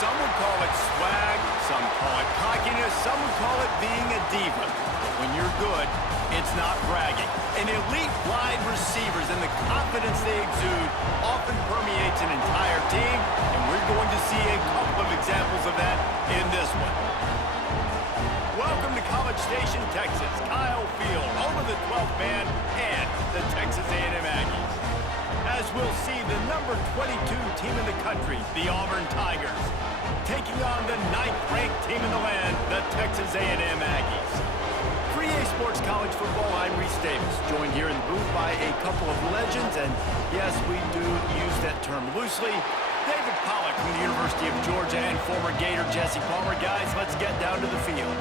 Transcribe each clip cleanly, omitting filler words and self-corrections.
Some would call it swag, some call it cockiness, some would call it being a diva. But when you're good, it's not bragging. And elite wide receivers and the confidence they exude often permeates an entire team, and we're going to see a couple of examples of that in this one. Welcome to College Station, Texas. Kyle Field, home of the 12th man and the Texas A&M Aggies. As we'll see, the number 22 team in the country, the Auburn Tigers, taking on the 9th-ranked team in the land, the Texas A&M Aggies. For EA Sports College Football, I'm Reese Davis, joined here in the booth by a couple of legends, and yes, we do use that term loosely. David Pollack from the University of Georgia and former Gator Jesse Palmer. Guys, let's get down to the field.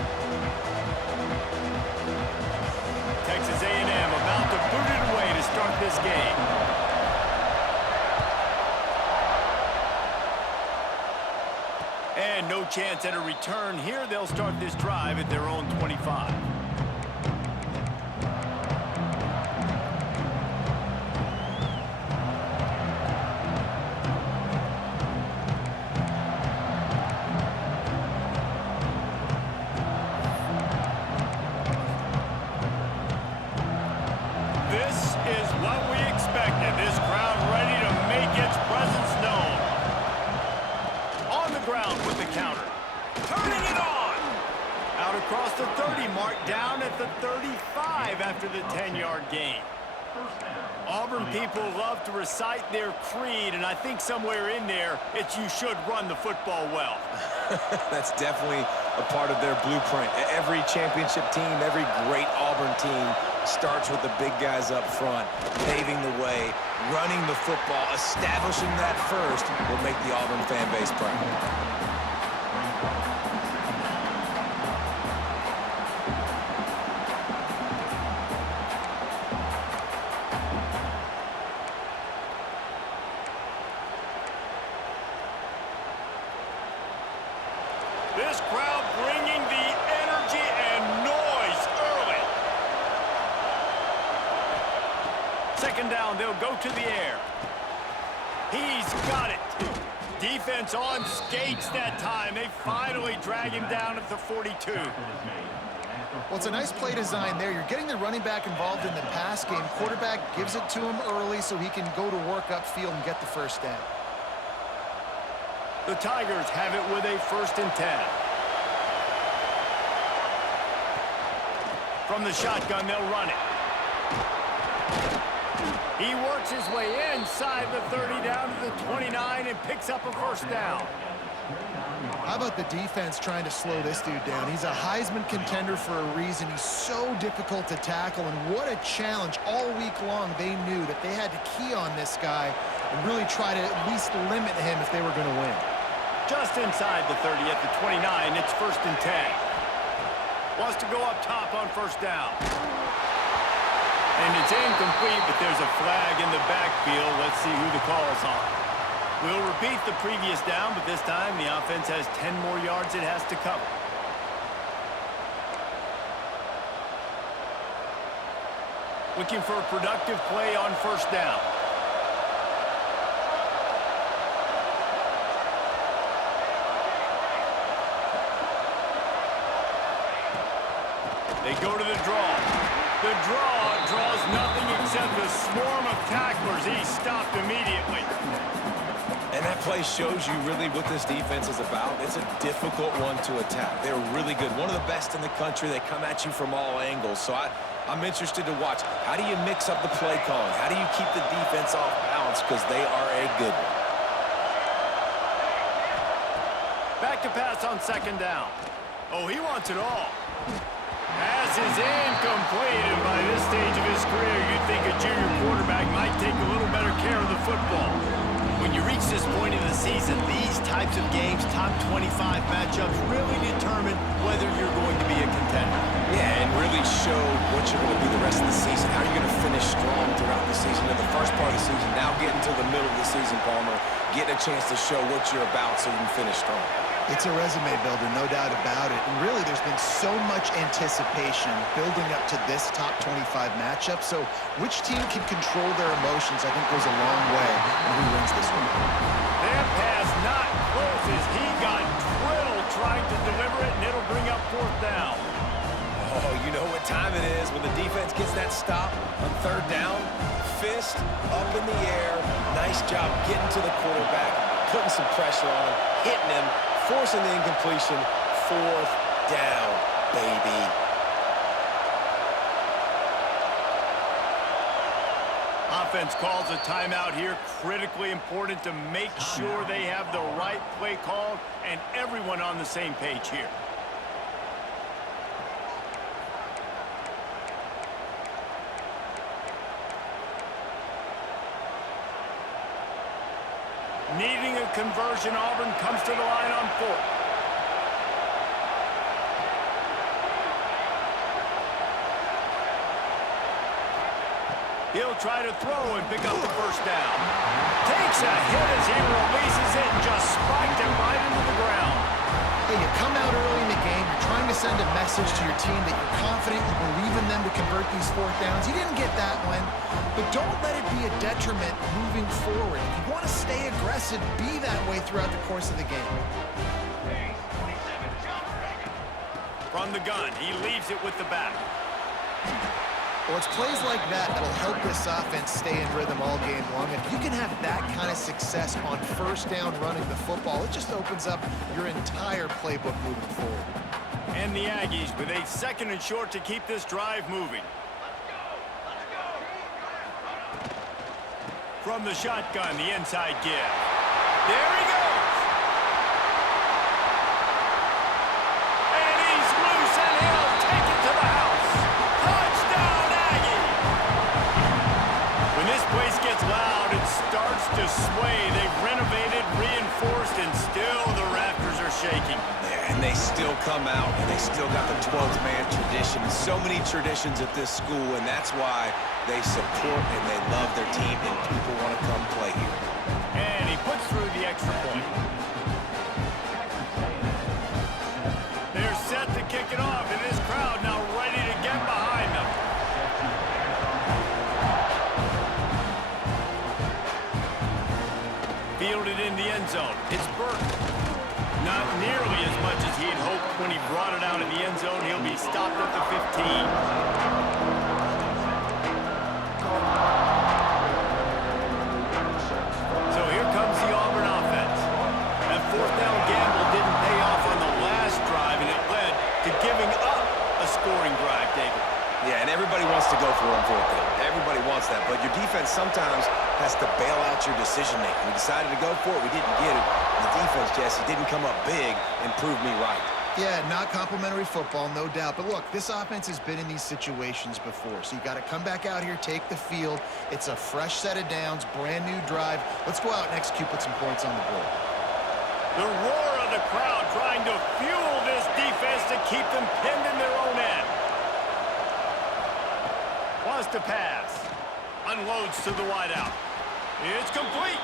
Texas A&M about to boot it away to start this game. And no chance at a return here. They'll start this drive at their own 25. This is what we expected. This crowd ready to make its presence known. On the ground with the counter. Turning it on! Out across the 30 mark, down at the 35 after the 10-yard gain. Auburn people love to recite their creed, and I think somewhere in there, it's you should run the football well. That's definitely a part of their blueprint. Every championship team, every great Auburn team starts with the big guys up front, paving the way, running the football, establishing that first will make the Auburn fan base proud. This crowd bringing the energy and noise early. Second down, they'll go to the air. He's got it. Defense on skates that time. They finally drag him down at the 42. Well, it's a nice play design there. You're getting the running back involved in the pass game. Quarterback gives it to him early so he can go to work upfield and get the first down. The Tigers have it with a 1st and 10. From the shotgun, they'll run it. He works his way inside the 30 down to the 29 and picks up a 1st down. How about the defense trying to slow this dude down? He's a Heisman contender for a reason. He's so difficult to tackle, and what a challenge all week long. They knew that they had to key on this guy and really try to at least limit him if they were going to win. Just inside the 30 at the 29, it's 1st and 10. Wants to go up top on 1st down. And it's incomplete, but there's a flag in the backfield. Let's see who the call's on. We'll repeat the previous down, but this time the offense has 10 more yards it has to cover. Looking for a productive play on 1st down. They go to the draw. The draw draws nothing except a swarm of tacklers. He's stopped immediately. And that play shows you really what this defense is about. It's a difficult one to attack. They're really good. One of the best in the country. They come at you from all angles. So I'm interested to watch. How do you mix up the play calling? How do you keep the defense off balance? Because they are a good one. Back to pass on 2nd down. Oh, he wants it all. Pass is incomplete, and by this stage of his career, you'd think a junior quarterback might take a little better care of the football. When you reach this point in the season, these types of games, top 25 matchups, really determine whether you're going to be a contender. Yeah, and really show what you're going to be the rest of the season. How are you going to finish strong throughout the season? In the first part of the season, now getting to the middle of the season, Palmer, getting a chance to show what you're about so you can finish strong. It's a resume builder, no doubt about it. And really, there's been so much anticipation building up to this top 25 matchup. So which team can control their emotions, I think, goes a long way in who wins this one. Their pass not close as he got gets that stop on third down. Fist up in the air. Nice job getting to the quarterback, putting some pressure on him, hitting him, forcing the incompletion. Fourth down, baby. Offense calls a timeout here. Critically important to make sure they have the right play called and everyone on the same page here. Needing a conversion, Auburn comes to the line on fourth. He'll try to throw and pick up the first down. Takes a hit as he releases it and just spiked it right into the ground. Hey, you come out early in the game, you're trying to send a message to your team that you're confident, you believe in them to convert these fourth downs. You didn't get that one, but don't let it be a detriment moving forward. If you want to stay aggressive, be that way throughout the course of the game. From the gun, he leaves it with the back. Well, it's plays like that that'll help this offense stay in rhythm all game long. If you can have that kind of success on first down running the football, it just opens up your entire playbook moving forward. And the Aggies with a second and short to keep this drive moving. From the shotgun, the inside give. There he goes. And he's loose, and he'll take it to the house. Touchdown, Aggie. When this place gets loud, it starts to sway. They've renovated, reinforced, and still the rafters are shaking. Yeah, and they still come out, and they still got the 12th man tradition. So many traditions at this school, and that's why they support and they love their team, and people want to come play here. And he puts through the extra point. They're set to kick it off, and this crowd now ready to get behind them. Fielded in the end zone. It's Burton. Not nearly as much as he had hoped when he brought it out in the end zone. He'll be stopped at the 15. So here comes the Auburn offense. That fourth down gamble didn't pay off on the last drive, and it led to giving up a scoring drive, David. Yeah, and everybody wants to go for it on fourth down. Everybody wants that, but your defense sometimes has to bail out your decision-making. We decided to go for it. We didn't get it. And the defense, Jesse, didn't come up big and prove me right. Yeah, not complimentary football, no doubt. But look, this offense has been in these situations before. So you got to come back out here, take the field. It's a fresh set of downs, brand new drive. Let's go out and execute, put some points on the board. The roar of the crowd trying to fuel this defense to keep them pinned in their own end. Wants to pass. Unloads to the wideout. It's complete.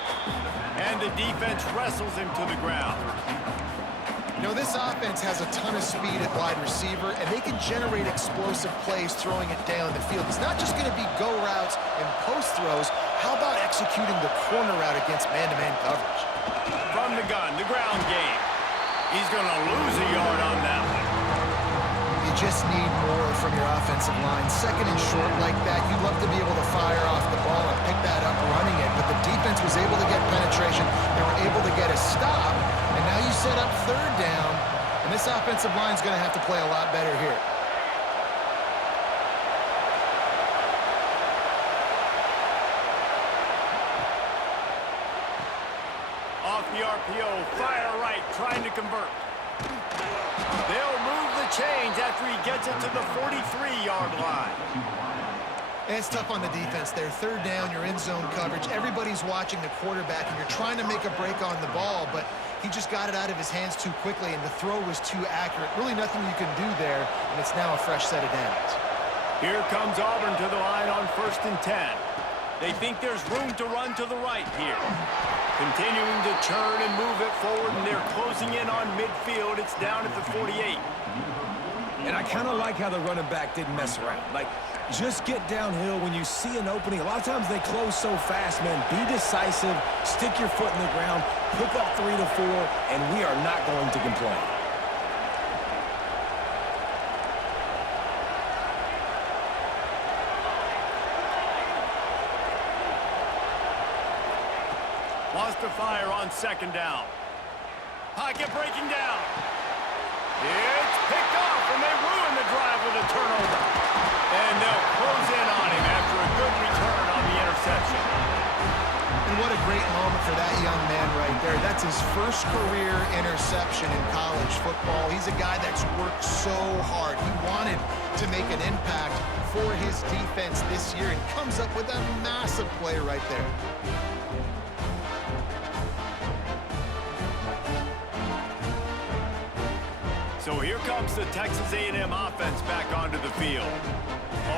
And the defense wrestles him to the ground. You know, this offense has a ton of speed at wide receiver, and they can generate explosive plays throwing it down the field. It's not just going to be go routes and post throws. How about executing the corner route against man-to-man coverage? From the gun, the ground game. He's going to lose a yard on that one. You just need more from your offensive line. Second and short like that, you'd love to be able to fire off the ball and pick that up running it, but the defense was able to get penetration. They were able to get a stop, and now you set up third down, and this offensive line is going to have to play a lot better here. Off the RPO, fire right, trying to convert. They'll move the chains after he gets it to the 43-yard line. And it's tough on the defense there. Third down, you're in zone coverage. Everybody's watching the quarterback, and you're trying to make a break on the ball, but he just got it out of his hands too quickly, and the throw was too accurate. Really nothing you can do there, and it's now a fresh set of downs. Here comes Auburn to the line on 1st and 10. They think there's room to run to the right here. Continuing to churn and move it forward, and they're closing in on midfield. It's down at the 48. And I kind of like how the running back didn't mess around. Like, just get downhill when you see an opening. A lot of times they close so fast, man. Be decisive, stick your foot in the ground, pick up 3 to 4, and we are not going to complain. to fire on second down. Pocket breaking down. It's picked off, and they ruin the drive with a turnover. And they'll close in on him after a good return on the interception. And what a great moment for that young man right there. That's his first career interception in college football. He's a guy that's worked so hard. He wanted to make an impact for his defense this year and comes up with a massive play right there. So here comes the Texas A&M offense back onto the field.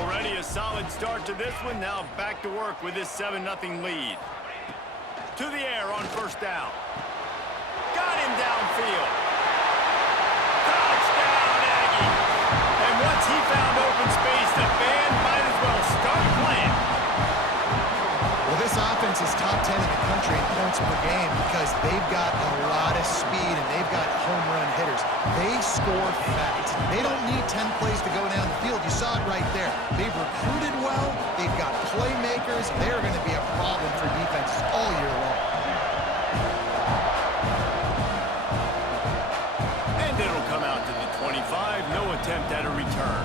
Already a solid start to this one. Now back to work with this 7-0 lead. To the air on first down. Got him downfield. Touchdown, Aggie. And once he found open space, the band might as well start playing. Well, this offense is top 10 in the country in points per game because they've got a lot of speed and they've got home run hitters. They score fast. They don't need 10 plays to go down the field. You saw it right there. They've recruited well. They've got playmakers. They're going to be a problem for defenses all year long. And it'll come out to the 25. No attempt at a return.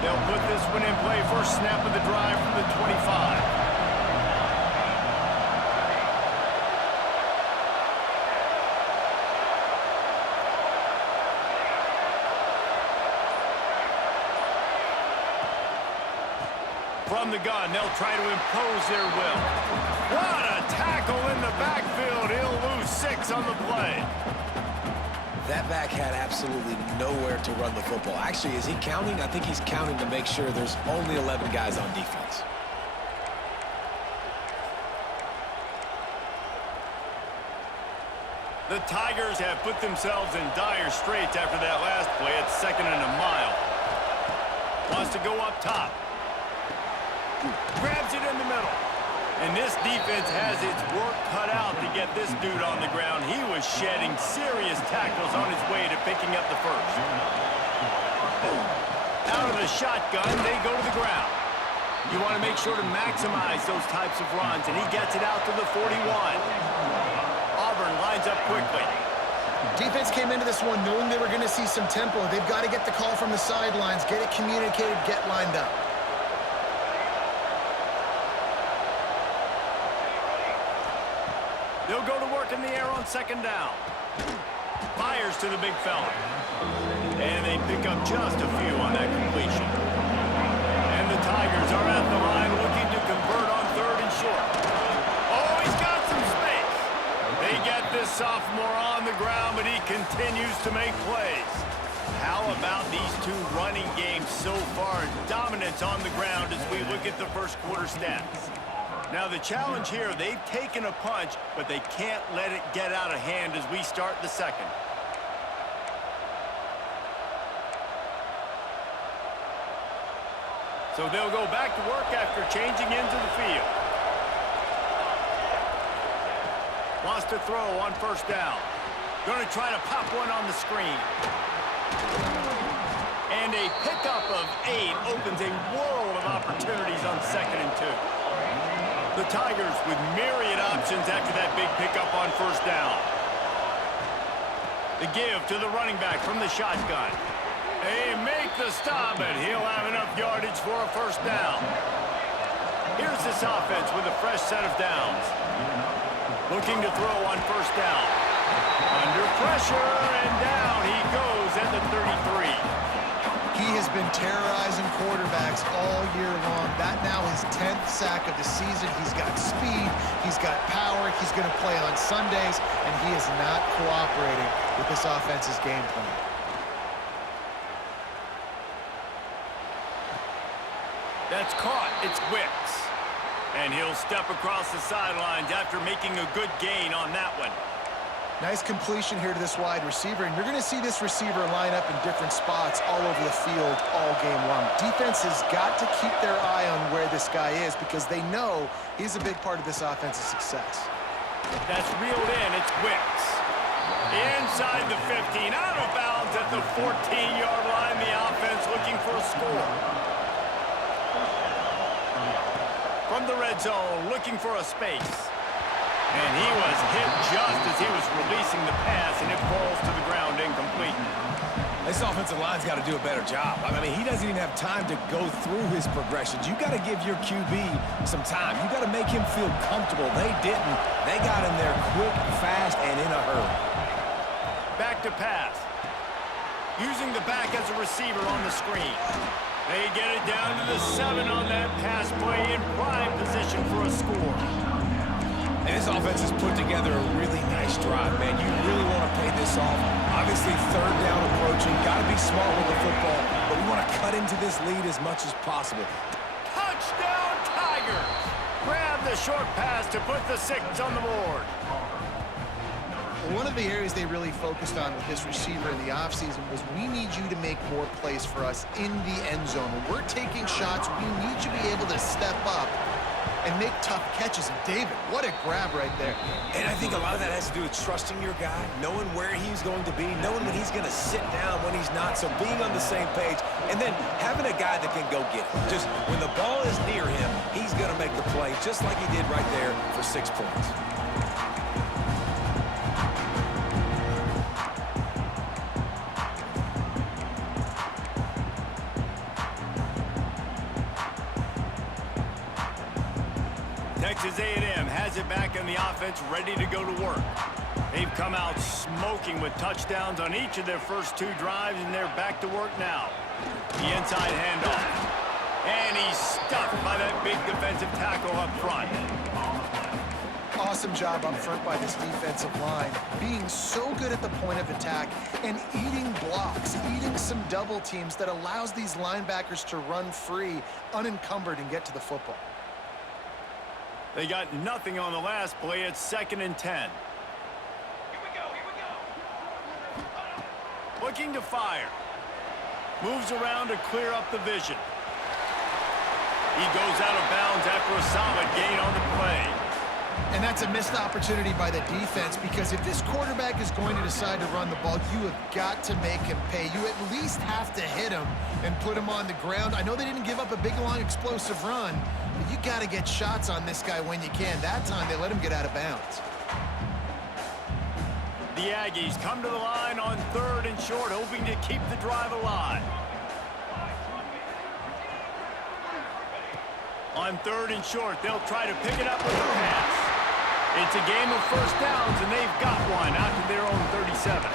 They'll put this one in play. First snap of the drive from the 25. From the gun, they'll try to impose their will. What a tackle in the backfield. He'll lose 6 on the play. That back had absolutely nowhere to run the football. Actually, is he counting? I think he's counting to make sure there's only 11 guys on defense. The Tigers have put themselves in dire straits after that last play. It's 2nd and a mile. Wants to go up top. Grabs it in the middle. And this defense has its work cut out to get this dude on the ground. He was shedding serious tackles on his way to picking up the first. Out of the shotgun, they go to the ground. You want to make sure to maximize those types of runs, and he gets it out to the 41. Auburn lines up quickly. Defense came into this one knowing they were going to see some tempo. They've got to get the call from the sidelines, get it communicated, get lined up. They'll go to work in the air on second down. Fires to the big fella. And they pick up just a few on that completion. And the Tigers are at the line looking to convert on 3rd and short. Oh, he's got some space. They get this sophomore on the ground, but he continues to make plays. How about these two running games so far? Dominance on the ground as we look at the first quarter stats. Now the challenge here, they've taken a punch, but they can't let it get out of hand as we start the second. So they'll go back to work after changing into the field. Wants to throw on first down. Going to try to pop one on the screen. And a pickup of 8 opens a world of opportunities on 2nd and 2. The Tigers with myriad options after that big pickup on first down. The give to the running back from the shotgun. They make the stop, and he'll have enough yardage for a first down. Here's this offense with a fresh set of downs. Looking to throw on first down. Under pressure, and down he goes at the 33. He has been terrorizing quarterbacks all year long. That now his 10th sack of the season. He's got speed. He's got power. He's going to play on Sundays, and he is not cooperating with this offense's game plan. That's caught. It's Wicks. And he'll step across the sidelines after making a good gain on that one. Nice completion here to this wide receiver, and you're going to see this receiver line up in different spots all over the field all game long. Defense has got to keep their eye on where this guy is because they know he's a big part of this offense's success. That's reeled in. It's Wicks. Inside the 15, out of bounds at the 14-yard line. The offense looking for a score. from the red zone, looking for a space. And he was hit just as he was releasing the pass, and it falls to the ground incomplete. This offensive line's got to do a better job. I mean, he doesn't even have time to go through his progressions. You got to give your QB some time. You got to make him feel comfortable. They didn't. They got him there quick, fast, and in a hurry. Back to pass. Using the back as a receiver on the screen. They get it down to the 7 on that pass play in prime position for a score. And this offense has put together a really nice drive, man. You really want to pay this off. Obviously, third down approaching. Got to be smart with the football, but we want to cut into this lead as much as possible. Touchdown, Tigers! Grab the short pass to put the 6 on the board. One of the areas they really focused on with this receiver in the offseason was we need you to make more plays for us in the end zone. When we're taking shots, we need you to be able to step up and make tough catches. And David, what a grab right there. And I think a lot of that has to do with trusting your guy, knowing where he's going to be, knowing when he's going to sit down, when he's not, so being on the same page, and then having a guy that can go get it. Just when the ball is near him, he's going to make the play, just like he did right there for 6 points. Texas A&M has it back in the offense, ready to go to work. They've come out smoking with touchdowns on each of their first 2 drives, and they're back to work now. The inside handoff. And he's stuffed by that big defensive tackle up front. Awesome job up front by this defensive line, being so good at the point of attack and eating blocks, eating some double teams that allows these linebackers to run free, unencumbered, and get to the football. They got nothing on the last play. It's 2nd and 10. Here we go. Looking to fire. Moves around to clear up the vision. He goes out of bounds after a solid gain on the play. And that's a missed opportunity by the defense, because if this quarterback is going to decide to run the ball, you have got to make him pay. You at least have to hit him and put him on the ground. I know they didn't give up a big, long, explosive run, but you got to get shots on this guy when you can. That time, they let him get out of bounds. The Aggies come to the line on 3rd and short, hoping to keep the drive alive. On 3rd and short, they'll try to pick it up with a pass. It's a game of first downs, and they've got one out to their own 37.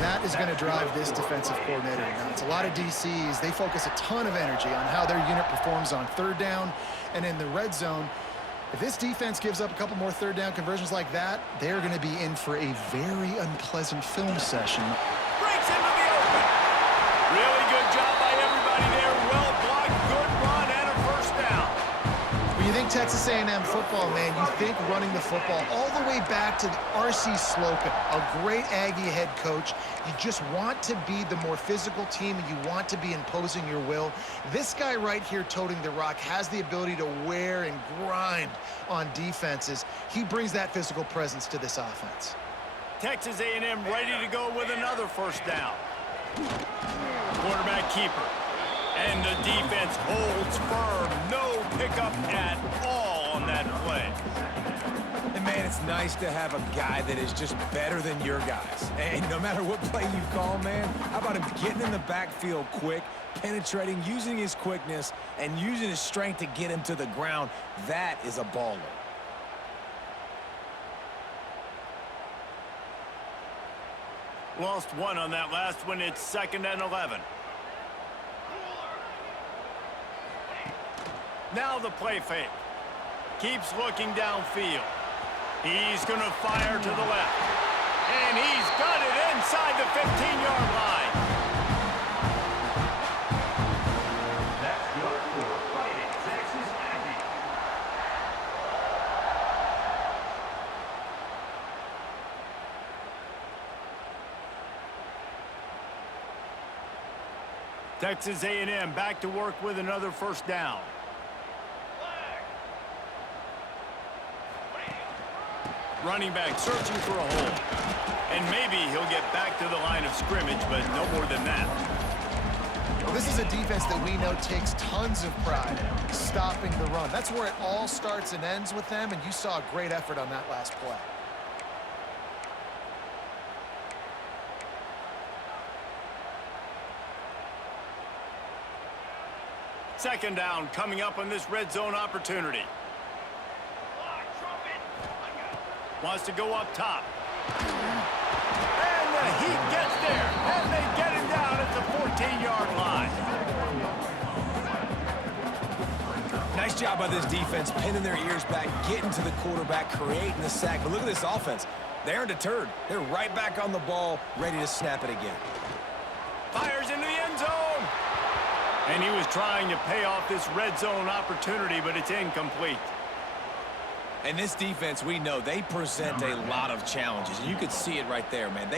That is going to drive this defensive coordinator nuts. A lot of DCs, they focus a ton of energy on how their unit performs on 3rd down and in the red zone. If this defense gives up a couple more 3rd down conversions like that, they're going to be in for a very unpleasant film session. Breaks into the open. Really good job by everybody there. Well blocked, good run, and a first down. When you think Texas A&M football, man, you think running the football all the way back to R.C. Slocum, a great Aggie head coach. You just want to be the more physical team, and you want to be imposing your will. This guy right here toting the rock has the ability to wear and grind on defenses. He brings that physical presence to this offense. Texas A&M ready to go with another first down. Quarterback keeper. And the defense holds firm. No pickup at all on that play. And, man, it's nice to have a guy that is just better than your guys. And no matter what play you call, man, how about him getting in the backfield quick, penetrating, using his quickness, and using his strength to get him to the ground? That is a baller. Lost one on that last one. It's 2nd and 11. Now the play fake. Keeps looking downfield. He's going to fire to the left. And he's got it inside the 15-yard line. That's good for Fighting Texas Aggies. Texas A&M back to work with another first down. Running back searching for a hole. And maybe he'll get back to the line of scrimmage, but no more than that. This is a defense that we know takes tons of pride stopping the run. That's where it all starts and ends with them, and you saw a great effort on that last play. Second down coming up on this red zone opportunity. Wants to go up top. And the Heat gets there, and they get him down at the 14-yard line. Nice job by this defense, pinning their ears back, getting to the quarterback, creating the sack. But look at this offense. They aren't deterred. They're right back on the ball, ready to snap it again. Fires into the end zone. And he was trying to pay off this red zone opportunity, but it's incomplete. And this defense, we know, they present a lot of challenges. And you could see it right there, man.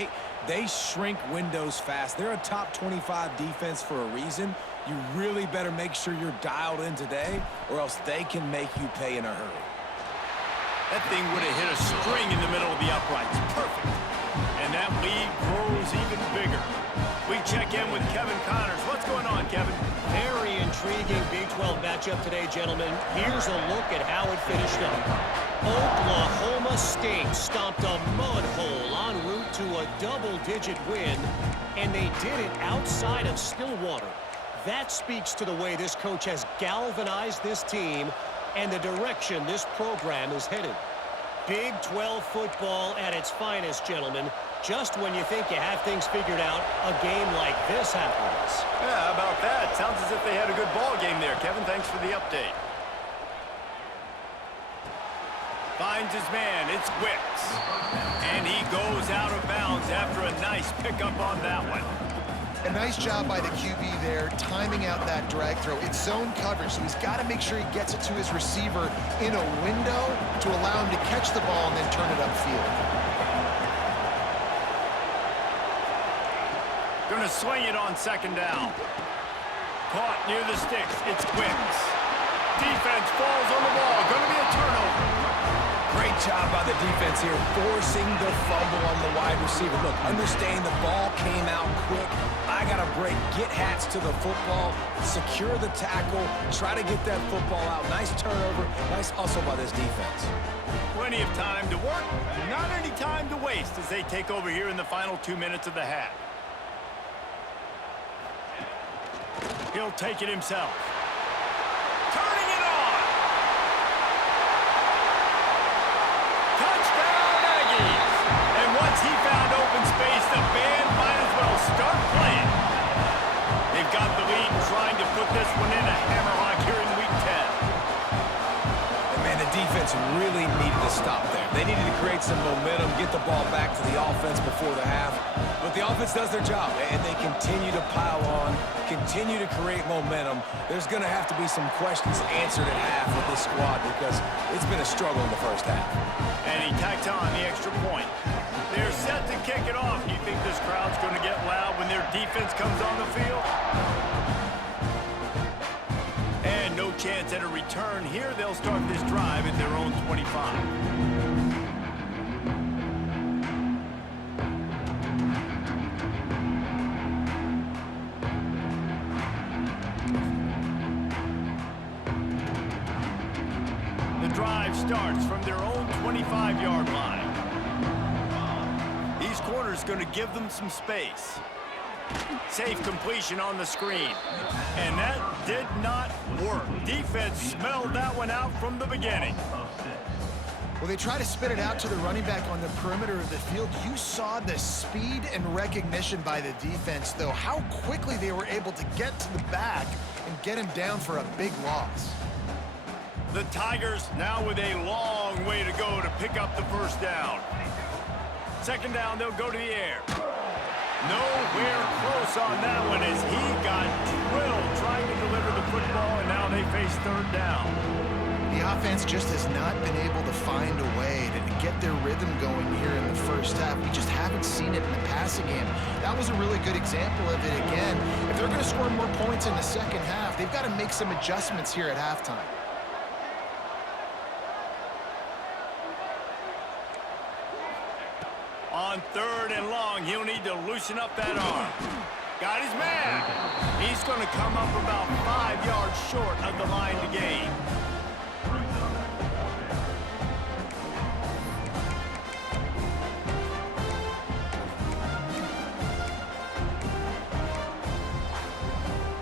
They shrink windows fast. They're a top 25 defense for a reason. You really better make sure you're dialed in today, or else they can make you pay in a hurry. That thing would have hit a string in the middle of the uprights. Perfect. And that lead grows even bigger. We check in with Kevin Connors. What's going on, Kevin? Very intriguing Big 12 matchup today, gentlemen. Here's a look at how it finished up. Oklahoma State stomped a mud hole en route to a double-digit win, and they did it outside of Stillwater. That speaks to the way this coach has galvanized this team and the direction this program is headed. Big 12 football at its finest, gentlemen. Just when you think you have things figured out, a game like this happens. Yeah, how about that? Sounds as if they had a good ball game there, Kevin. Thanks for the update. Finds his man. It's Wicks. And he goes out of bounds after a nice pickup on that one. A nice job by the QB there, timing out that drag throw. It's zone coverage, so he's got to make sure he gets it to his receiver in a window to allow him to catch the ball and then turn it upfield. Going to swing it on second down. Caught near the sticks. It's Wicks. Defense falls on the ball. Going to be a turnover. Great job by the defense here, forcing the fumble on the wide receiver. Look, understand the ball came out quick. I got to break, get hats to the football, secure the tackle, try to get that football out. Nice turnover, nice hustle by this defense. Plenty of time to work, not any time to waste as they take over here in the final 2 minutes of the half. He'll take it himself. Turning it on. Touchdown, Aggies. And once he found open space, the band might as well start playing. They've got the lead and trying to put this one in a hammerlock here in Week 10. And man, the defense really needed to stop there. They needed to create some momentum, get the ball back to the offense before the half. But the offense does their job, and they continue to pile on, continue to create momentum. There's going to have to be some questions answered at half with this squad because it's been a struggle in the first half. And he tacked on the extra point. They're set to kick it off. Do you think this crowd's going to get loud when their defense comes on the field? And no chance at a return here. They'll start this drive at their own 25. Starts from their own 25-yard line. These corners going to give them some space. Safe completion on the screen. And that did not work. Defense smelled that one out from the beginning. Well, they try to spit it out to the running back on the perimeter of the field. You saw the speed and recognition by the defense, though, how quickly they were able to get to the back and get him down for a big loss. The Tigers now with a long way to go to pick up the first down. Second down, they'll go to the air. Nowhere close on that one as he got drilled trying to deliver the football, and now they face third down. The offense just has not been able to find a way to get their rhythm going here in the first half. We just haven't seen it in the passing game. That was a really good example of it again. If they're going to score more points in the second half, they've got to make some adjustments here at halftime. On third and long, he'll need to loosen up that arm. Got his man. He's going to come up about 5 yards short of the line to gain.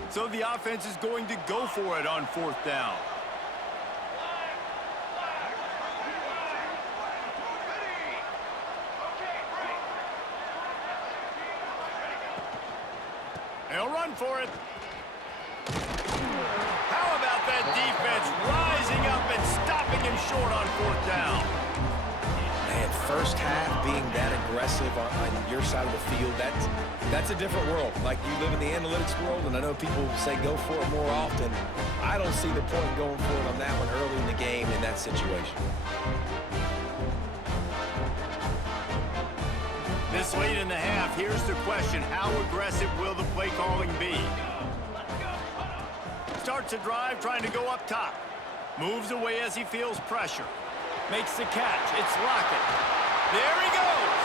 So the offense is going to go for it on 4th down. They'll run for it. How about that defense rising up and stopping him short on 4th down? Man, first half being that aggressive on your side of the field, that's a different world. Like, you live in the analytics world, and I know people say go for it more often. I don't see the point in going for it on that one early in the game in that situation. This late in the half, here's the question. How aggressive will the play calling be? Starts a drive trying to go up top. Moves away as he feels pressure. Makes the catch. It's Lockett. There he goes.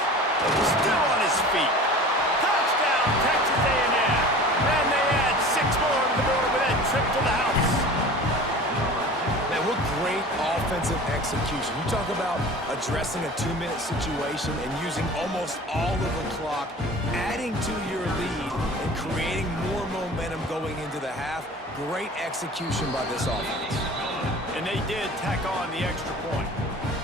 Still on his feet. Touchdown, Texas A&M. And they add 6 more to the board with that trip to the house. Man, what great offensive execution. You talk about addressing a 2-minute situation and using almost all of the clock, adding to your lead and creating more momentum going into the half. Great execution by this offense. And they did tack on the extra point.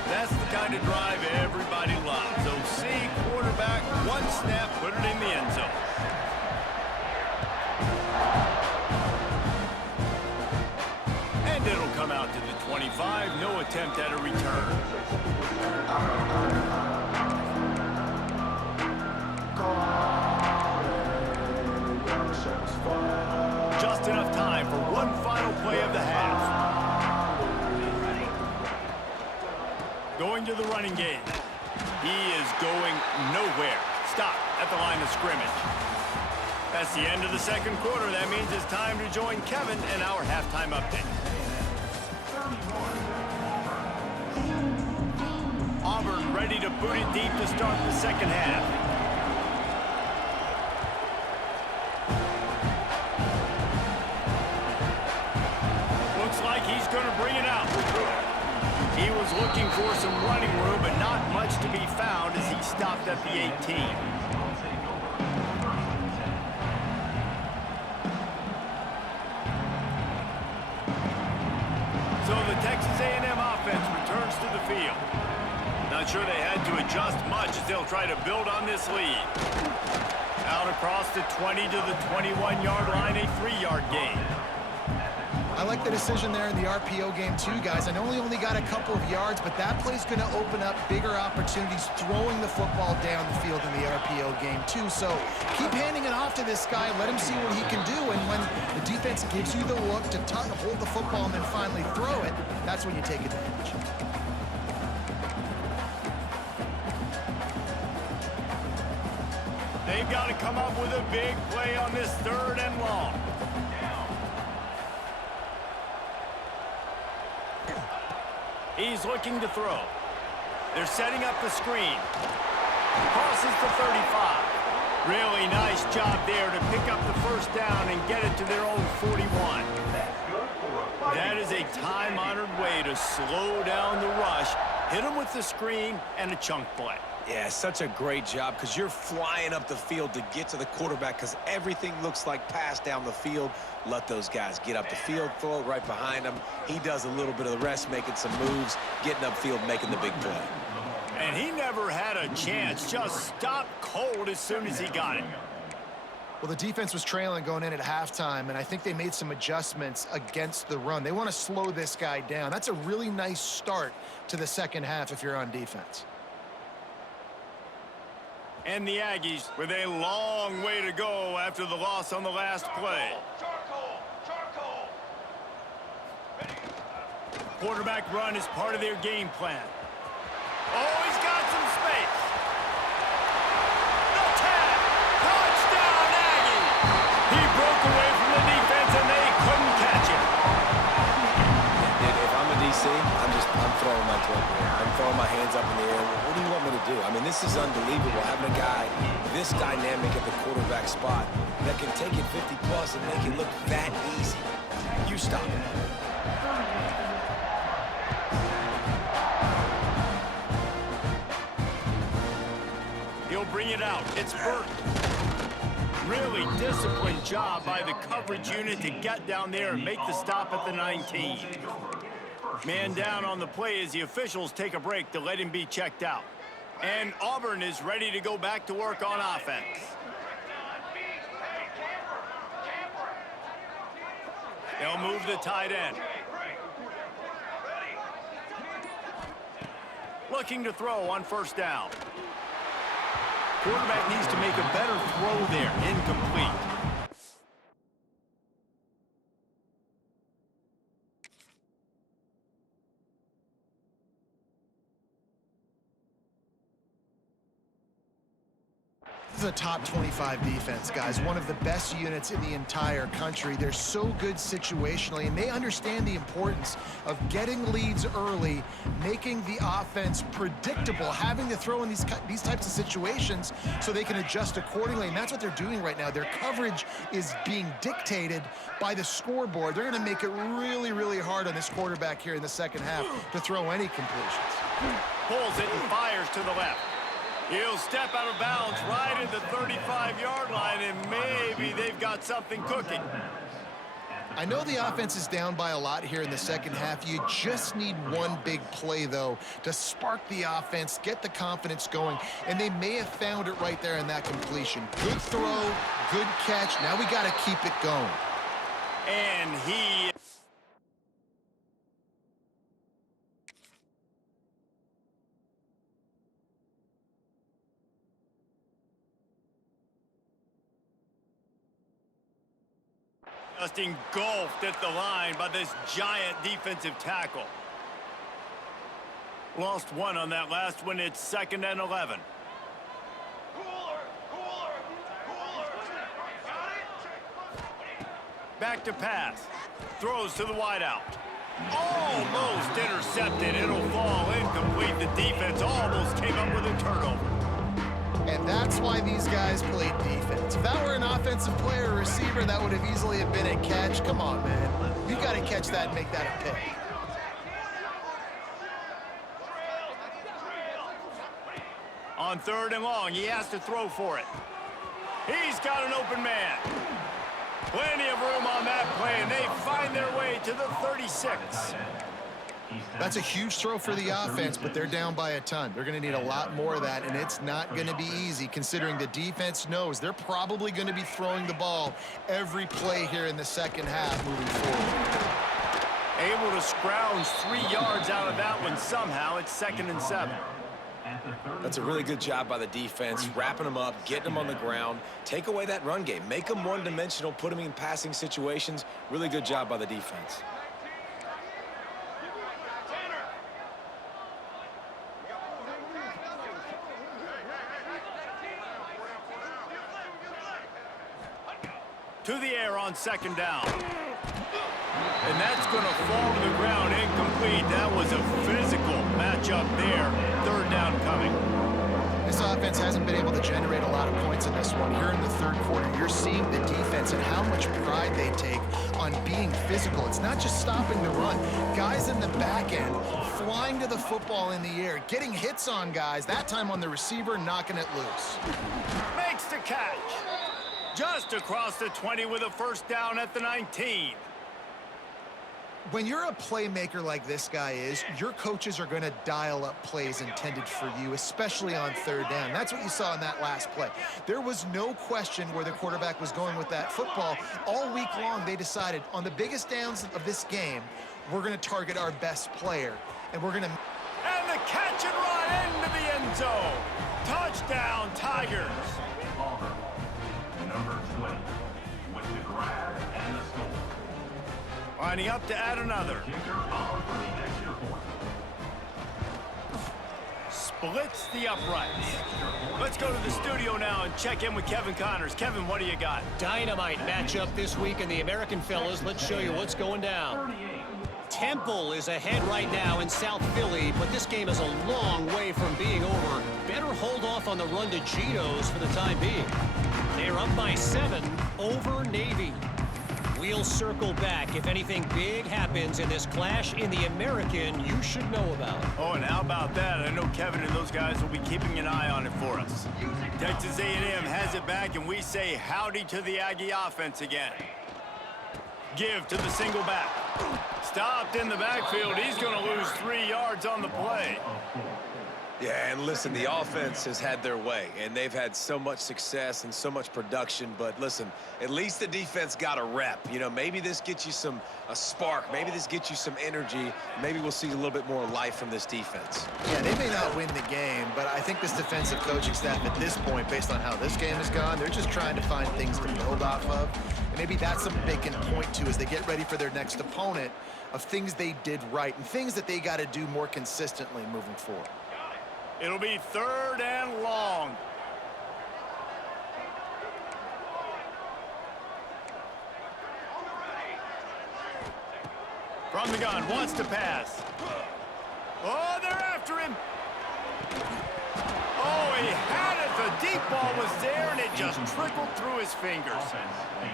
That's the kind of drive everybody loves. OC quarterback, one snap, put it in the end zone. And it'll come out to the 25. No attempt at a return. Just enough time for one final play of the half. Going to the running game. He is going nowhere. Stop at the line of scrimmage. That's the end of the second quarter. That means it's time to join Kevin in our halftime update. Auburn ready to boot it deep to start the second half. Looks like he's going to bring it out. He was looking for some running room, but not much to be found as he stopped at the 18. So the Texas A&M offense returns to the field. Not sure they had to adjust much as they'll try to build on this lead. Out across the 20 to the 21-yard line, a 3-yard gain. I like the decision there in the RPO game too, guys. I know he only got a couple of yards, but that play's going to open up bigger opportunities throwing the football down the field in the RPO game too. So keep handing it off to this guy. Let him see what he can do. And when the defense gives you the look to hold the football and then finally throw it, that's when you take advantage. They've got to come up with a big play on this 3rd and long. He's looking to throw. They're setting up the screen. Crosses the 35. Really nice job there to pick up the first down and get it to their own 41. That is a time-honored way to slow down the rush, hit them with the screen, and a chunk play. Yeah, such a great job because you're flying up the field to get to the quarterback because everything looks like pass down the field. Let those guys get up the field, throw it right behind him. He does a little bit of the rest, making some moves, getting upfield, making the big play. And he never had a chance, just stopped cold as soon as he got it. Well, the defense was trailing going in at halftime, and I think they made some adjustments against the run. They want to slow this guy down. That's a really nice start to the second half if you're on defense. And the Aggies with a long way to go after the loss on the last play. Quarterback run is part of their game plan. Oh, he's got some space. The tag. Touchdown, Aggie. He broke away from the defense, and they couldn't catch him. And if I'm a DC, I'm just I'm throwing my clipboard. I'm throwing my hands up in the air. What do you want me to do? I mean, this is unbelievable, having a guy this dynamic at the quarterback spot that can take it 50-plus and make it look that easy. You stop him. He'll bring it out. It's Burt. Really disciplined job by the coverage unit to get down there and make the stop at the 19. Man down on the play as the officials take a break to let him be checked out. And Auburn is ready to go back to work on offense. They'll move the tight end. Looking to throw on first down. Quarterback needs to make a better throw there. Incomplete. This is a top 25 defense, guys. One of the best units in the entire country. They're so good situationally, and they understand the importance of getting leads early, making the offense predictable, having to throw in these types of situations so they can adjust accordingly, and that's what they're doing right now. Their coverage is being dictated by the scoreboard. They're going to make it really, really hard on this quarterback here in the second half to throw any completions. Pulls it and fires to the left. He'll step out of bounds right at the 35-yard line, and maybe they've got something cooking. I know the offense is down by a lot here in the second half. You just need one big play, though, to spark the offense, get the confidence going, and they may have found it right there in that completion. Good throw, good catch. Now we got to keep it going. And he... just engulfed at the line by this giant defensive tackle. Lost one on that last one. It's 2nd and 11. Back to pass. Throws to the wideout. Almost intercepted. It'll fall incomplete. The defense almost came up with a turnover. And that's why these guys played defense. If that were an offensive player or receiver, that would have easily have been a catch. Come on, man. You got to catch that and make that a pick. On 3rd and long, he has to throw for it. He's got an open man. Plenty of room on that play, and they find their way to the 36. That's a huge throw for the offense, but they're down by a ton. They're going to need a lot more of that, and it's not going to be easy considering the defense knows they're probably going to be throwing the ball every play here in the second half moving forward. Able to scrounge 3 yards out of that one somehow. It's 2nd and 7. That's a really good job by the defense, wrapping them up, getting them on the ground. Take away that run game. Make them one-dimensional, put them in passing situations. Really good job by the defense. To the air on 2nd down. And that's going to fall to the ground incomplete. That was a physical matchup there. 3rd down coming. This offense hasn't been able to generate a lot of points in this one. Here in the 3rd quarter, you're seeing the defense and how much pride they take on being physical. It's not just stopping the run. Guys in the back end flying to the football in the air, getting hits on guys, that time on the receiver, knocking it loose. Makes the catch. Just across the 20 with a 1st down at the 19. When you're a playmaker like this guy is, your coaches are going to dial up plays intended for you, especially on 3rd down. That's what you saw in that last play. There was no question where the quarterback was going with that football. All week long, they decided on the biggest downs of this game, we're going to target our best player, and we're going to... And the catch and run into the end zone. Touchdown, Tigers. Auburn, number 20, with the grab and the score. Lining up to add another. Kicker on for the extra point. Splits the uprights. Let's go to the studio now and check in with Kevin Connors. Kevin, what do you got? Dynamite matchup this week in the American fellas. Let's show you what's going down. Temple is ahead right now in South Philly, but this game is a long way from being over. Better hold off on the run to Geno's for the time being. They're up by 7 over Navy. We'll circle back if anything big happens in this clash in the American you should know about. Oh, and how about that? I know Kevin and those guys will be keeping an eye on it for us. Texas A&M has it back, and we say howdy to the Aggie offense again. Give to the single back. Stopped in the backfield. He's going to lose 3 yards on the play. Yeah, and listen, the offense has had their way, and they've had so much success and so much production. But listen, at least the defense got a rep. You know, maybe this gets you a spark. Maybe this gets you some energy. Maybe we'll see a little bit more life from this defense. Yeah, they may not win the game, but I think this defensive coaching staff at this point, based on how this game has gone, they're just trying to find things to build off of. And maybe that's something they can point to as they get ready for their next opponent, of things they did right and things that they got to do more consistently moving forward. It'll be 3rd and long. From the gun, wants to pass. Oh, they're after him. Oh, he had it. The deep ball was there, and it just trickled through his fingers.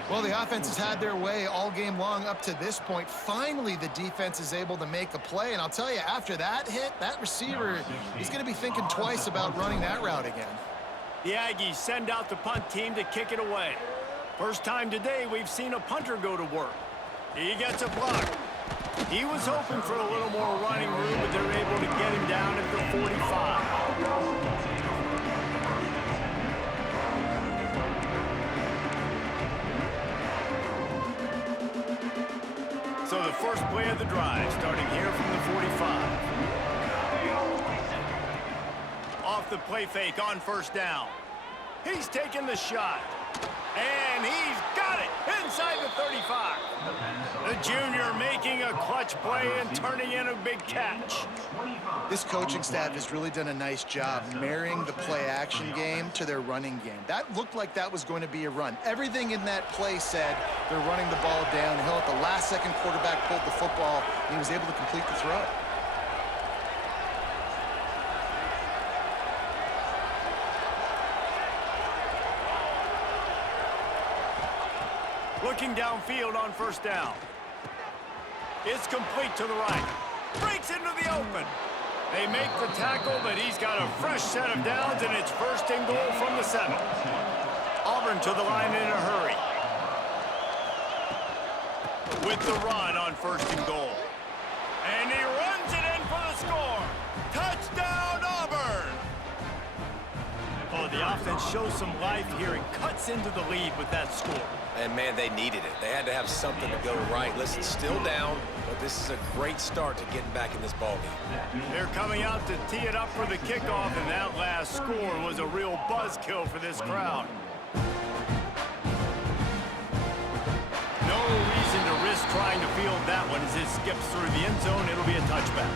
Well, the offense has had their way all game long up to this point. Finally, the defense is able to make a play. And I'll tell you, after that hit, that receiver, he's going to be thinking twice about running that route again. The Aggies send out the punt team to kick it away. First time today we've seen a punter go to work. He gets a block. He was hoping for a little more running room, but they're able to get him down at the 45. So the first play of the drive, starting here from the 45. Off the play fake on 1st down. He's taking the shot. And he's got it inside the 35. The junior making a clutch play and turning in a big catch. This coaching staff has really done a nice job marrying the play-action game to their running game. That looked like that was going to be a run. Everything in that play said they're running the ball downhill. At the last second, quarterback pulled the football, and he was able to complete the throw. Looking downfield on 1st down. It's complete to the right. Breaks into the open. They make the tackle, but he's got a fresh set of downs, and it's 1st and goal from the 7. Auburn to the line in a hurry. With the run on 1st and goal. And he runs it in for the score. Touchdown, Auburn! Oh, the offense shows some life here and cuts into the lead with that score. And, man, they needed it. They had to have something to go right. Listen, still down, but this is a great start to getting back in this ballgame. They're coming out to tee it up for the kickoff, and that last score was a real buzzkill for this crowd. No reason to risk trying to field that one as it skips through the end zone. It'll be a touchback.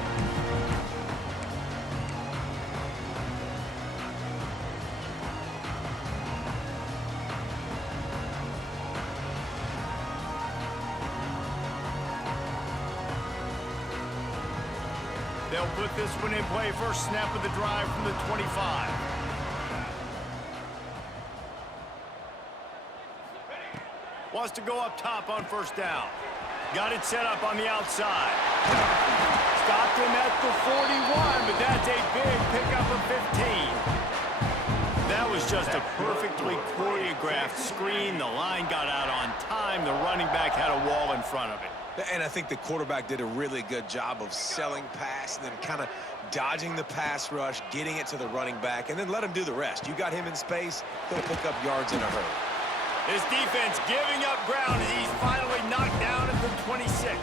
They'll put this one in play. First snap of the drive from the 25. Wants to go up top on 1st down. Got it set up on the outside. Stopped him at the 41, but that's a big pickup of 15. That was just a perfectly choreographed screen. The line got out on time. The running back had a wall in front of it. And I think the quarterback did a really good job of selling pass and then kind of dodging the pass rush, getting it to the running back, and then let him do the rest. You got him in space, he'll pick up yards in a hurry. His defense giving up ground as he's finally knocked down at the 26.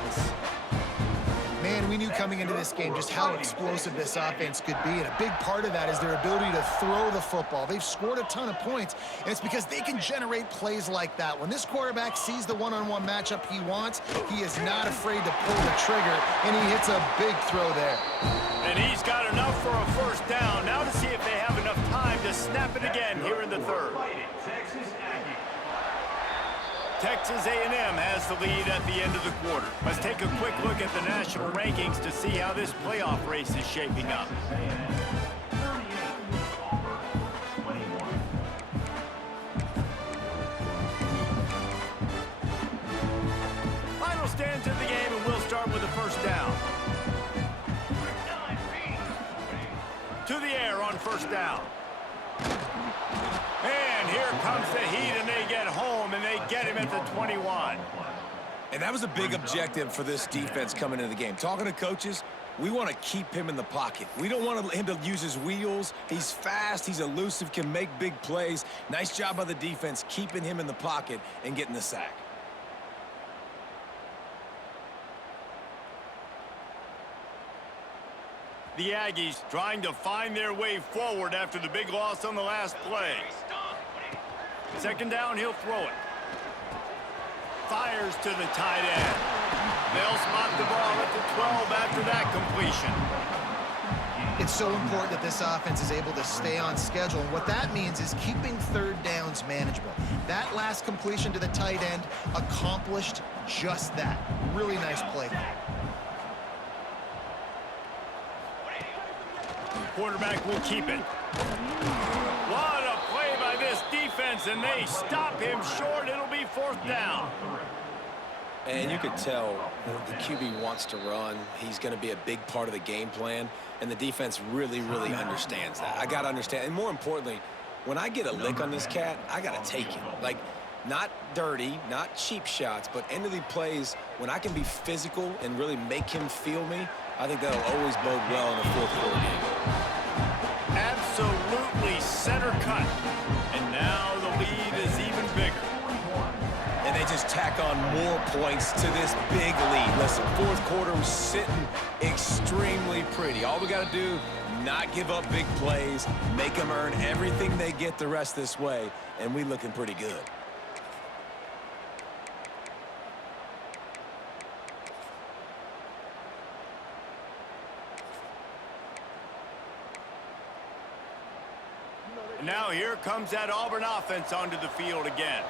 Man, we knew coming into this game just how explosive this offense could be, and a big part of that is their ability to throw the football. They've scored a ton of points, and it's because they can generate plays like that. When this quarterback sees the one-on-one matchup he wants, he is not afraid to pull the trigger, and he hits a big throw there. And he's got enough for a 1st down. Now to see if they have enough time to snap it again here in the 3rd. Texas A&M has the lead at the end of the quarter. Let's take a quick look at the national rankings to see how this playoff race is shaping up. Final stands of the game, and we'll start with the first down. To the air on first down. And here comes the heat, and they get home, and they get him at the 21. And that was a big objective for this defense coming into the game. Talking to coaches, we want to keep him in the pocket. We don't want him to use his wheels. He's fast, he's elusive, can make big plays. Nice job by the defense keeping him in the pocket and getting the sack. The Aggies trying to find their way forward after the big loss on the last play. Second down, he'll throw it. Fires to the tight end. They'll spot the ball at the 12 after that completion. It's so important that this offense is able to stay on schedule. And what that means is keeping third downs manageable. That last completion to the tight end accomplished just that. Really nice play. Quarterback will keep it. What a play by this defense, and they stop him short. It'll be fourth down. And you could tell the QB wants to run. He's going to be a big part of the game plan, and the defense really, really understands that. I got to understand, and more importantly, when I get a lick on this cat, I got to take it. Like, not dirty, not cheap shots, but end of the plays, when I can be physical and really make him feel me, I think that'll always bode well in the fourth quarter game. Absolutely center cut. And now the lead is even bigger. And they just tack on more points to this big lead. Listen, fourth quarter was sitting extremely pretty. All we got to do, not give up big plays, make them earn everything they get the rest this way, and we looking pretty good. Now here comes that Auburn offense onto the field again.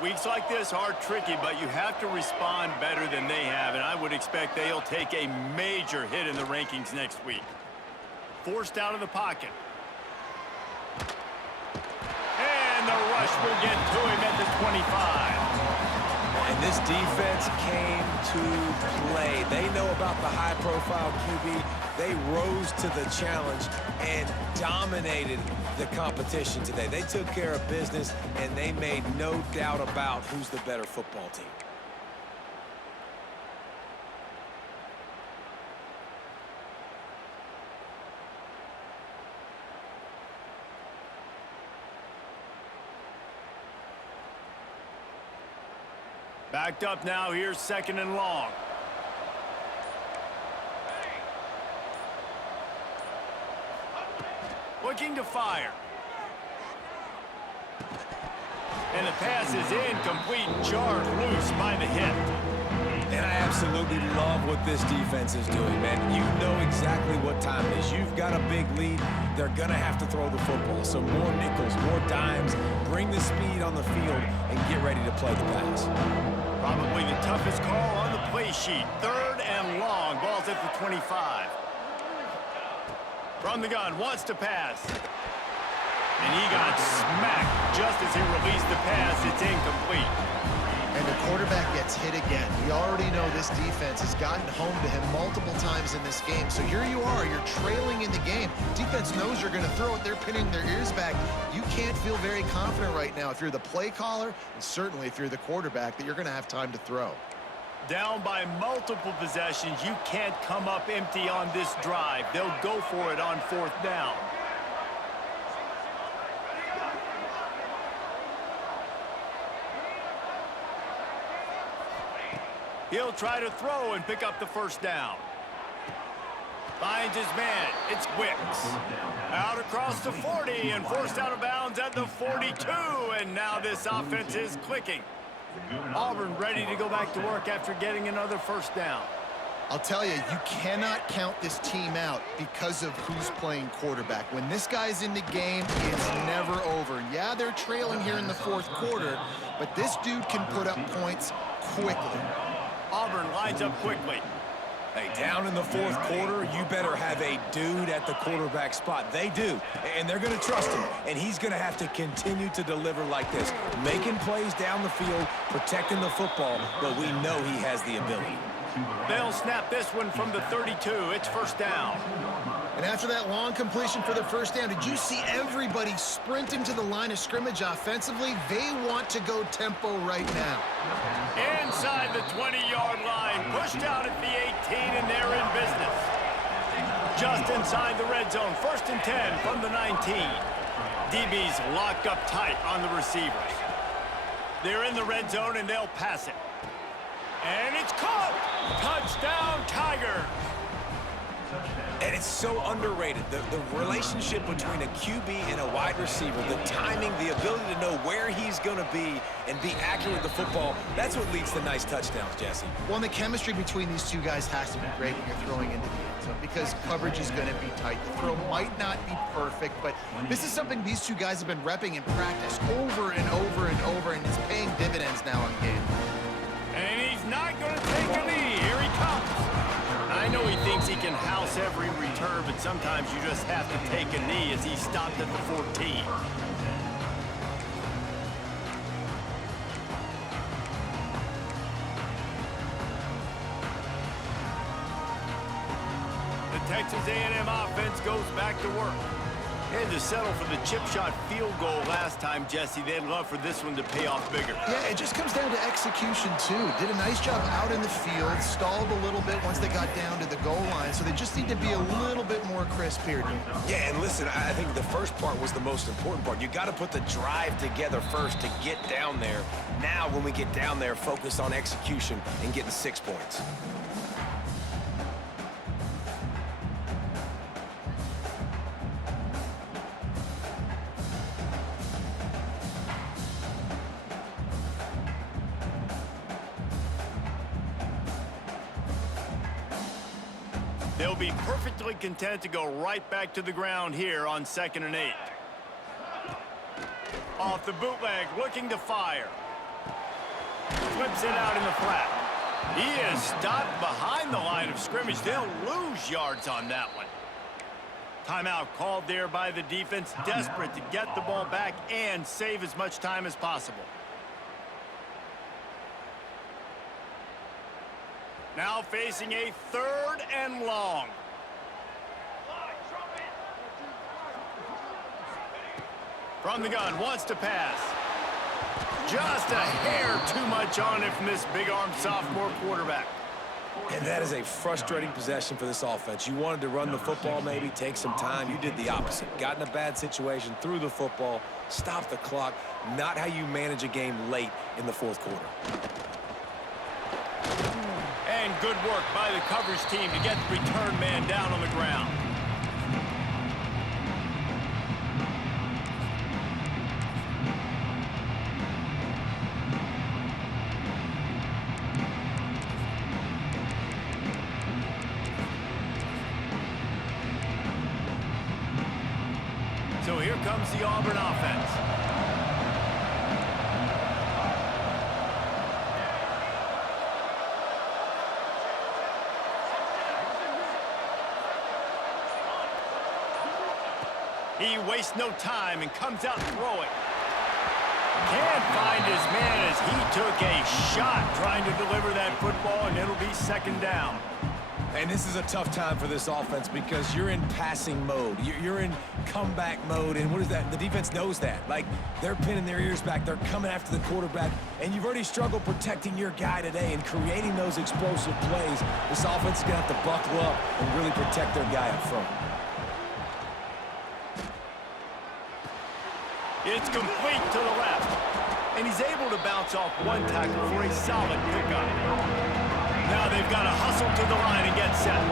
Weeks like this are tricky, but you have to respond better than they have, and I would expect they'll take a major hit in the rankings next week. Forced out of the pocket. And the rush will get to him at the 25. And this defense came to play. They know about the high-profile QB. They rose to the challenge and dominated the competition today. They took care of business, and they made no doubt about who's the better football team. Backed up now, here's second and long. Looking to fire. And the pass is incomplete, jarred loose by the hip. And I absolutely love what this defense is doing, man. You know exactly what time it is. You've got a big lead. They're going to have to throw the football. So more nickels, more dimes, bring the speed on the field, and get ready to play the pass. Probably the toughest call on the play sheet. Third and long. Ball's at the 25. From the gun, wants to pass. And he got smacked just as he released the pass. It's incomplete. And the quarterback gets hit again. We already know this defense has gotten home to him multiple times in this game. So here you are, you're trailing in the game. Defense knows you're going to throw it. They're pinning their ears back. You can't feel very confident right now if you're the play caller, and certainly if you're the quarterback, that you're going to have time to throw. Down by multiple possessions, you can't come up empty on this drive. They'll go for it on fourth down. He'll try to throw and pick up the first down. Finds his man. It's Wicks. Out across the 40 and forced out of bounds at the 42. And now this offense is clicking. Auburn ready to go back to work after getting another first down. I'll tell you, you cannot count this team out because of who's playing quarterback. When this guy's in the game, it's never over. Yeah, they're trailing here in the fourth quarter, but this dude can put up points quickly. Auburn lines up quickly. Hey, down in the fourth quarter, you better have a dude at the quarterback spot. They do, and they're going to trust him, and he's going to have to continue to deliver like this, making plays down the field, protecting the football, but we know he has the ability. They'll snap this one from the 32. It's first down. And after that long completion for the first down, did you see everybody sprinting to the line of scrimmage offensively? They want to go tempo right now. Inside the 20-yard line, pushed out at the 18, and they're in business. Just inside the red zone, first and 10 from the 19. DB's locked up tight on the receivers. They're in the red zone, and they'll pass it. And it's caught! Touchdown, Tigers! And it's so underrated. The relationship between a QB and a wide receiver, the timing, the ability to know where he's going to be and be accurate with the football, that's what leads to nice touchdowns, Jesse. Well, and the chemistry between these two guys has to be great when you're throwing into the end zone because coverage is going to be tight. The throw might not be perfect, but this is something these two guys have been repping in practice over and over and over, and it's paying dividends now in game. And he's not going to take a knee. Here he comes. I know he thinks he can house every return, but sometimes you just have to take a knee as he stopped at the 14. The Texas A&M offense goes back to work. They had to settle for the chip shot field goal last time, Jesse. They'd love for this one to pay off bigger. Yeah, it just comes down to execution, too. Did a nice job out in the field, stalled a little bit once they got down to the goal line, so they just need to be a little bit more crisp here, dude. Yeah, and listen, I think the first part was the most important part. You got to put the drive together first to get down there. Now, when we get down there, focus on execution and getting 6 points. They'll be perfectly content to go right back to the ground here on 2nd and 8. Off the bootleg, looking to fire. Flips it out in the flat. He is stopped behind the line of scrimmage. They'll lose yards on that one. Timeout called there by the defense, desperate to get the ball back and save as much time as possible. Now facing a 3rd and long. From the gun, wants to pass. Just a hair too much on it from this big-armed sophomore quarterback. And that is a frustrating possession for this offense. You wanted to run the football, maybe take some time. You did the opposite. Got in a bad situation, threw the football, stopped the clock. Not how you manage a game late in the fourth quarter. And good work by the coverage team to get the return man down on the ground. So here comes the Auburn offense. He wastes no time and comes out throwing. Can't find his man as he took a shot trying to deliver that football, and it'll be 2nd down. And this is a tough time for this offense because you're in passing mode. You're in comeback mode, and what is that? The defense knows that. Like, they're pinning their ears back. They're coming after the quarterback, and you've already struggled protecting your guy today and creating those explosive plays. This offense is going to have to buckle up and really protect their guy up front. It's complete to the left, and he's able to bounce off one tackle for a solid pickup. Now they've got to hustle to the line and get set.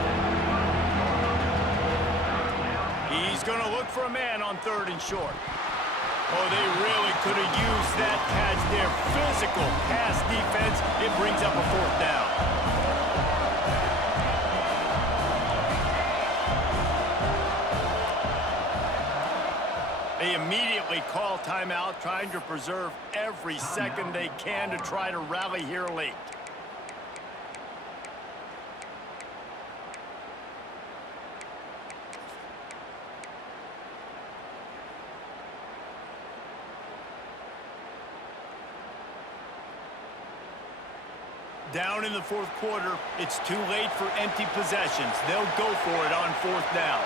He's going to look for a man on 3rd and short. Oh, they really could have used that catch there. Physical pass defense. It brings up a 4th down. They immediately call timeout, trying to preserve every second they can to try to rally here late. Down in the fourth quarter, it's too late for empty possessions. They'll go for it on fourth down.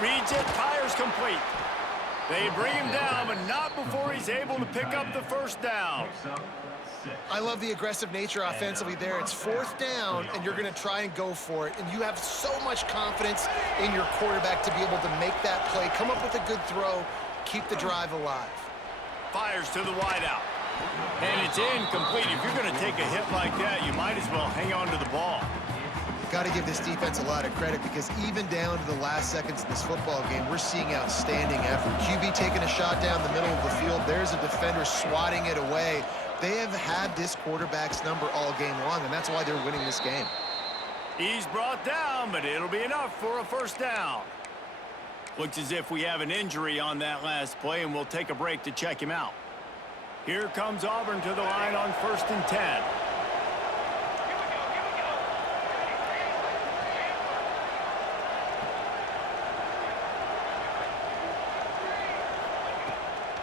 Reads it, fires complete. They bring him down, but not before he's able to pick up the first down. I love the aggressive nature offensively there. It's fourth down, and you're going to try and go for it. And you have so much confidence in your quarterback to be able to make that play, come up with a good throw, keep the drive alive. Fires to the wideout. And it's incomplete. If you're going to take a hit like that, you might as well hang on to the ball. Got to give this defense a lot of credit because even down to the last seconds of this football game, we're seeing outstanding effort. QB taking a shot down the middle of the field. There's a defender swatting it away. They have had this quarterback's number all game long, and that's why they're winning this game. He's brought down, but it'll be enough for a first down. Looks as if we have an injury on that last play, and we'll take a break to check him out. Here comes Auburn to the line on 1st and 10.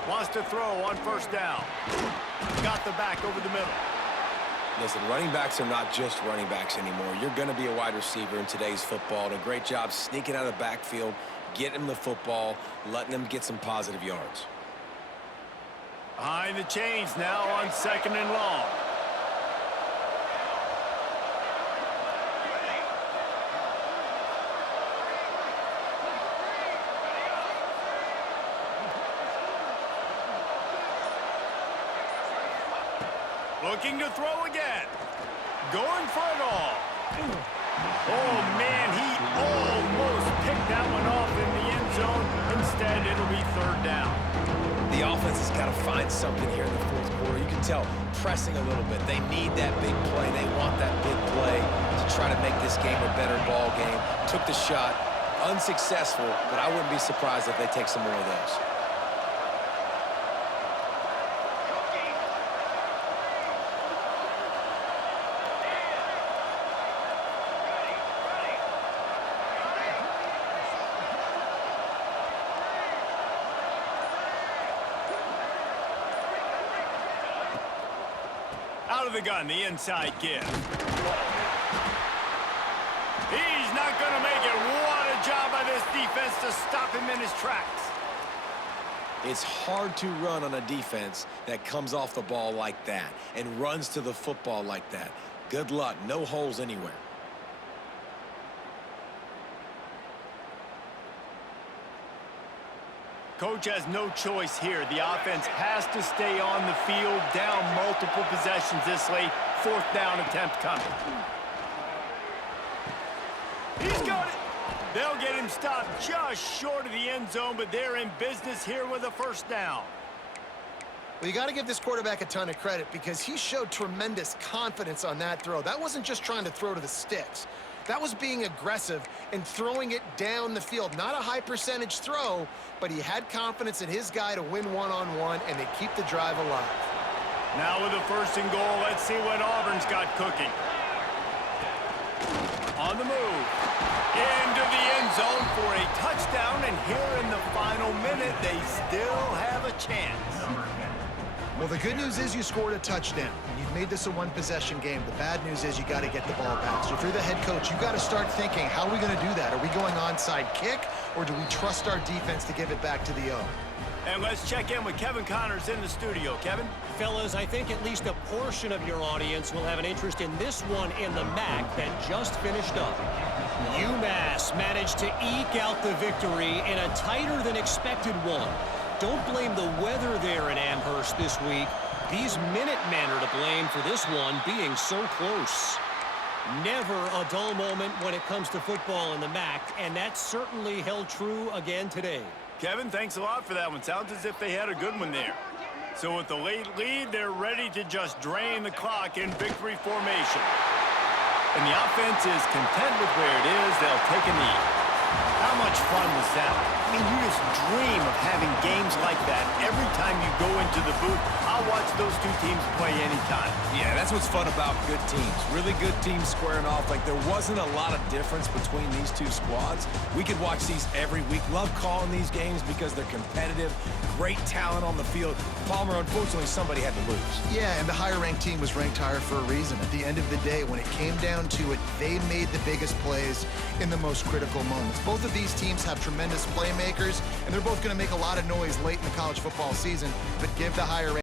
Wants to throw on first down. Got the back over the middle. Listen, running backs are not just running backs anymore. You're going to be a wide receiver in today's football. And a great job sneaking out of the backfield, getting them the football, letting them get some positive yards. Behind the chains now on 2nd and long. Looking to throw again. Going for it all. Oh, man, he almost picked that one off in the end zone. Instead, it'll be 3rd down. The offense has got to find something here in the fourth quarter. You can tell pressing a little bit. They need that big play. They want that big play to try to make this game a better ball game. Took the shot. Unsuccessful, but I wouldn't be surprised if they take some more of those. Out of the gun, the inside give. He's not going to make it. What a job by this defense to stop him in his tracks. It's hard to run on a defense that comes off the ball like that and runs to the football like that. Good luck. No holes anywhere. Coach has no choice here. The offense has to stay on the field, down multiple possessions this late. 4th down attempt coming. He's got it. They'll get him stopped just short of the end zone, but they're in business here with a first down. Well, you got to give this quarterback a ton of credit because he showed tremendous confidence on that throw. That wasn't just trying to throw to the sticks. That was being aggressive and throwing it down the field. Not a high percentage throw, but he had confidence in his guy to win one-on-one, and they keep the drive alive. Now with a 1st and goal, let's see what Auburn's got cooking. On the move. Into the end zone for a touchdown, and here in the final minute, they still have a chance. Well, the good news is you scored a touchdown. You've made this a one-possession game. The bad news is you got to get the ball back. So if you're the head coach, you got to start thinking, how are we going to do that? Are we going onside kick, or do we trust our defense to give it back to the O? And let's check in with Kevin Connors in the studio. Kevin? Fellas, I think at least a portion of your audience will have an interest in this one in the MAC that just finished up. UMass managed to eke out the victory in a tighter than expected one. Don't blame the weather there in Amherst this week. These Minutemen are to blame for this one being so close. Never a dull moment when it comes to football in the MAC, and that certainly held true again today. Kevin, thanks a lot for that one. Sounds as if they had a good one there. So with the late lead, they're ready to just drain the clock in victory formation. and the offense is content with where it is. They'll take a knee. How much fun was that? I mean, you just dream of having games like that every time you go into the booth. I'll watch those two teams play anytime. Yeah, that's what's fun about good teams. Really good teams squaring off. Like, there wasn't a lot of difference between these two squads. We could watch these every week. Love calling these games because they're competitive. Great talent on the field. Palmer, unfortunately, somebody had to lose. Yeah, and the higher-ranked team was ranked higher for a reason. At the end of the day, when it came down to it, they made the biggest plays in the most critical moments. Both of these teams have tremendous playmakers, and they're both going to make a lot of noise late in the college football season, but give the higher